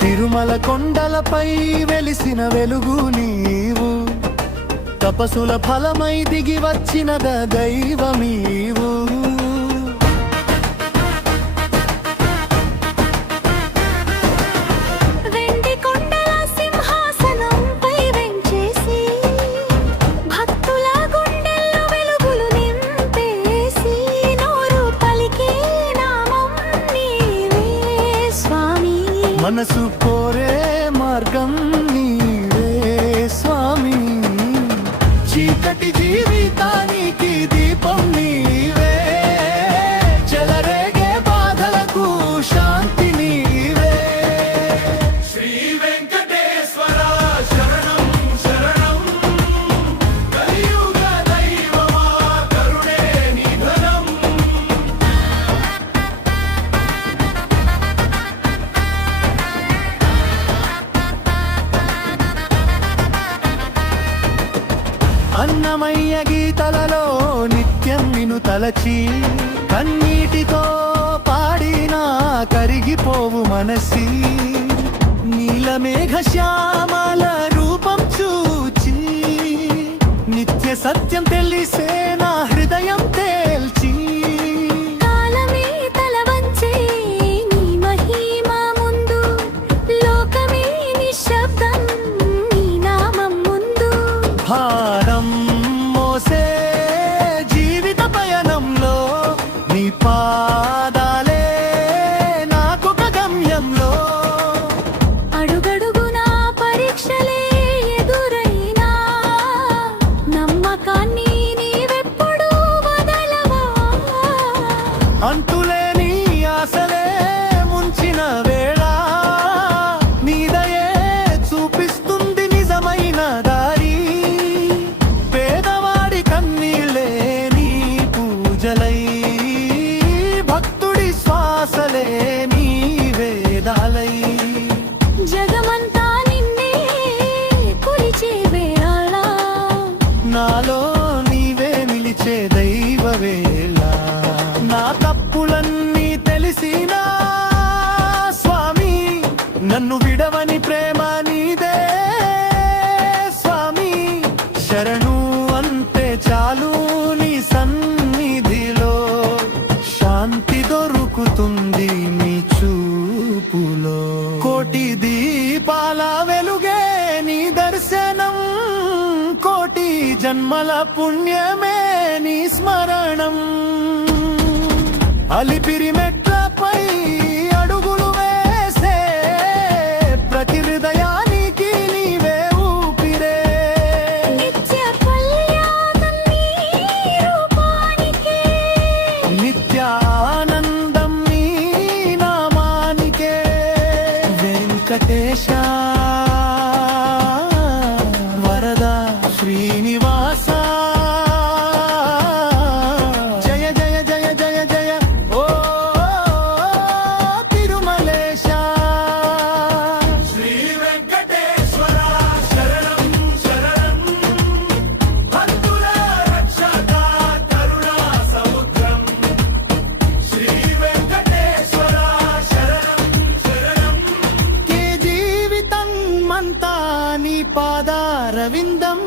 తిరుమల కొండలపై వెలిసిన వెలుగు నీవు, తపసుల ఫలమై దిగి వచ్చిన దైవమీవు. మనసు కోరే మార్గం నీవే స్వామి, చీకటి జీవితానికి దీపం నీవే, చెలరేగే బాధలకు శాంతి నీవే. శ్రీ వెంకటేశ్వర శరణం శరణం, కలియుగ దైవమా కరుణే నిధనం. అన్నమయ్య గీతలలో నిత్యం నిన్ను తలచి, కన్నీటితో పాడినా కరిగిపోవు మనసి, నీలమేఘ శ్యామల రూపం చూచి, నిత్య సత్యం తెలిసే నా హృదయం తేల్చి. భారం మోసే జీవిత పయనంలో నీ పాదాలే నాకొక గమ్యంలో. అడుగడుగునా పరీక్షలే ఎదురైనా, నమ్మకాన్ని నీవెప్పుడు వదలవా. అంతులేని ఆశలే ముంచిన వేళ, నీదయే చూపిస్తుంది నిజమైన దారి. భక్తుడి శ్వాసలే నీ వేదాలై, జగమంతా నిన్నే కొలిచే వేళ, నాలో నీవే నిలిచే దైవ వేళ. నా తప్పులన్నీ తెలిసినా స్వామి, నన్ను విడవని ప్రేమ నీదే స్వామి. శరణు అంతే చాలు నీ సన్నిధిలో, శాంతి దొరుకుతుంది నీ చూపులో. కోటి దీపాల వెలుగే నీ దర్శనం, కోటి జన్మల పుణ్యమే నీ స్మరణం. అలిపిరి మెట్లపై అడుగులు వేసే ప్రతి హృదయానికి నీవే ఊపిరే. నిత్యానందం నీ నామానికే. వెంకటేశ వరద శ్రీనివాస, జయ జయ జయ జయ జయ ఓ తిరుమలేశ. శ్రీ వెంకటేశ్వర శరణం శరణం, భక్తుల రక్షక కరుణా సముద్రం. శ్రీ వెంకటేశ్వర శరణం శరణం, కే జీవితం అంతా నీ పాదారవిందం.